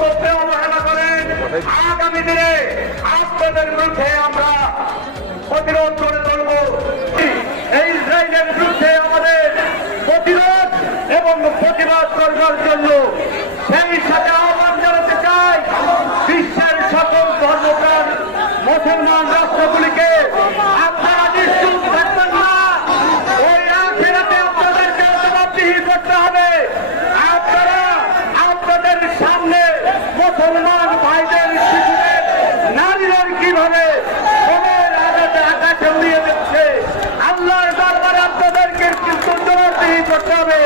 করতে অবহেলা করেন, আগামী দিনে আপনাদের বিরুদ্ধে আমরা প্রতিরোধ করে তুলব। এই ইসরায়েলের বিরুদ্ধে আমাদের প্রতিরোধ এবং প্রতিবাদ করবার জন্য সেই সাথে আহ্বান জানাতে চাই বিশ্বের সকল ধর্মপ্রাণ মুসলমান রাষ্ট্রগুলিকে, আপনারা নিশ্চুপ থাকবেন না। ওই আখিরাতে আপনাদেরকে জবাবদিহি করতে হবে। আপনারা আপনাদের সামনে মুসলমান ভাইদের, শিশুদের, নারীদের কিভাবে আকাশে উড়িয়ে দিচ্ছে, আল্লাহর দরবারে আপনাদেরকে কিন্তু জবাবদিহি করতে হবে।